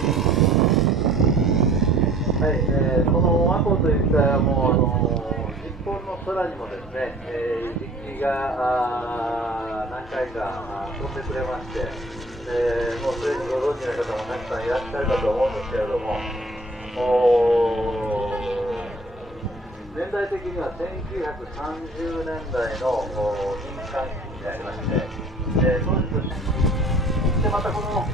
はい、この和光といったらもう日本の空にもですね、実機が何回か飛んでくれまして、もうすでにご存知の方もたくさんいらっしゃるかと思うんですけれども、年代的には1930年代の民間機でありまして、当時としてまたこの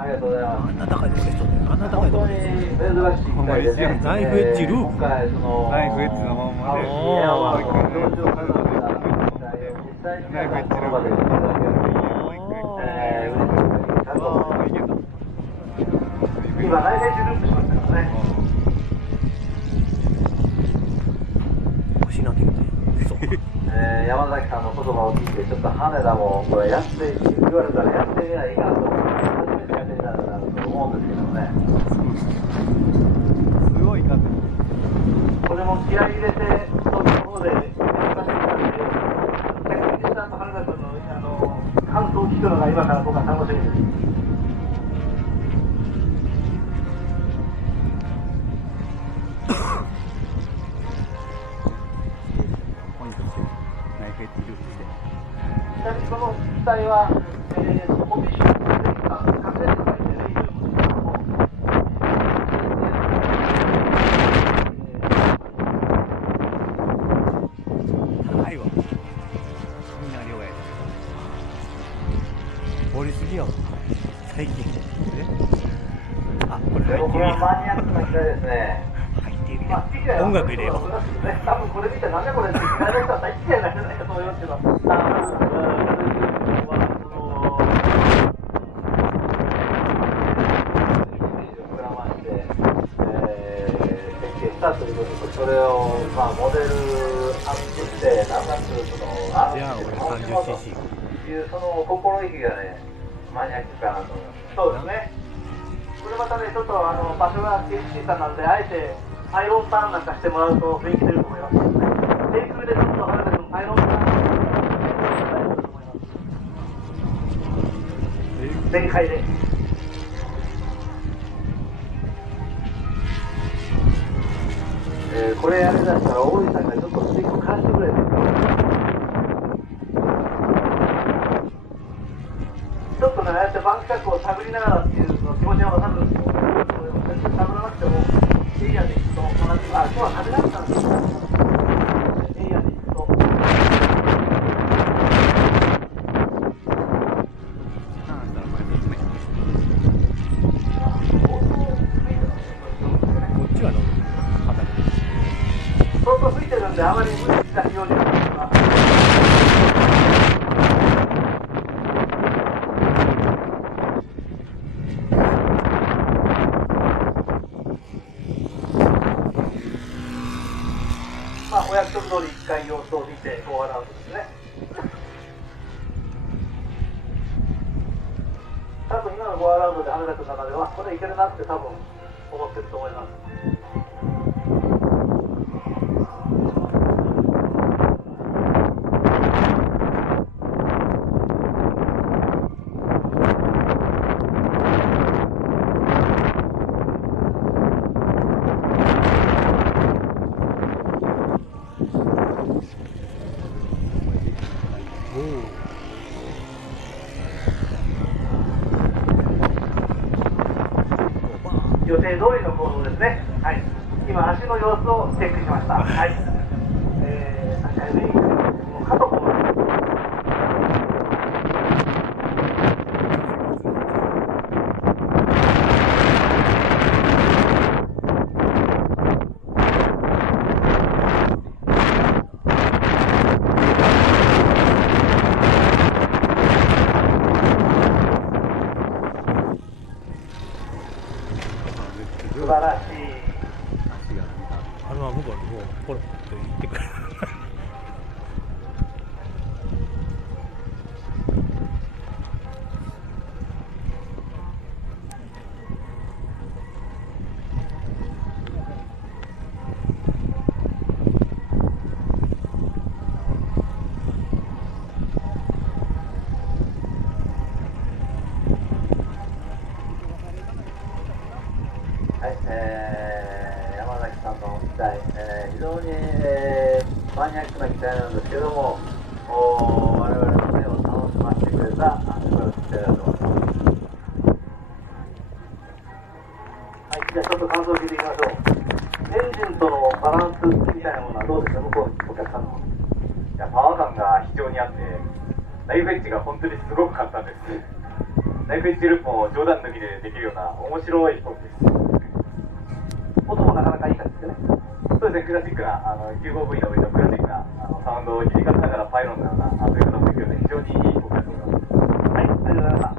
ありがとうございます。あんな高いとこでしょね。あんな高いとこで。本当に珍しい機会でね。ナイフエッジループ。今回そのナイフエッジのまんまで。ナイフエッジループ。ナイフエッジループ。今ナイフエッジループしましたからね。星なんて言うね。山崎さんの言葉を聞いてちょっと羽田もこれやって言われたらやってみないかと初めてやってみたらなと思うんですけどね。すごい風。これも気合い入れてそういう方でやりましたので、逆にさんと羽田君の感想を聞くのが今から僕は楽しみです。ちなみにこの機体は、コミッションで隠れて書いてレイジュームですけども、高いわ。みんな量や。掘りすぎよ。最近。あ、これ入ってるやん。マニアックな機体ですね。入ってるやん。音楽入れよう。多分これ見てなんでこれって聞かれる人は大嫌いなんじゃないかと思いますけど。ということで、それを、モデルアップして、なおかつじゃあ俺 30cc いうその心意気がね、マニアックかなと思います。そうですね。これまたね、ちょっと場所が KC さんなんで、あえてアイロンターンなんかしてもらうと雰囲気出ると思います。低空でちょっと原田君、アイロンターンしてもらうと思います。全開で。これやりだしたら大井さんがちょっとスティック貸してくれと。ちょっとね、ああやってバンク角を探りながらっていうの気持ちは分かるんですけど、全然探らなくてもエリアで行くと同じ、今日は食べなかったんですけど、エリアで行くと。こっちはどう？相当吹いてるんで、あまり無理しないようには。お約束通り1回様子を見てゴーアラウンドですね。多分今のゴーアラウンドで羽田君の中ではこれいけるなって多分思ってると思います。予定通りの行動ですね。はい。今足の様子をチェックしました。はい。確かにもう加藤君。素晴らしい。あの向こうにもうポロッと行ってくる。山崎さんの機体、非常に、マニアックな機体なんですけども、我々の目を楽しませてくれた素晴らしい機体だと思います。はい、じゃあちょっと感想を聞いていきましょう。エンジンとのバランスみたいなものはどうですか、向こうお客さんの。いや、パワー感が非常にあって、ナイフエッジが本当にすごく簡単です。ナイフエッジループも冗談抜きでできるような面白い飛行機です。音もなかなかいい感じですよね。そうですね、クラシックな95V の上のクラシックなサウンドを響かせながらパイロンのような飛び方もできるので非常にいい飛行機だと思います。はい、ありがとうございました。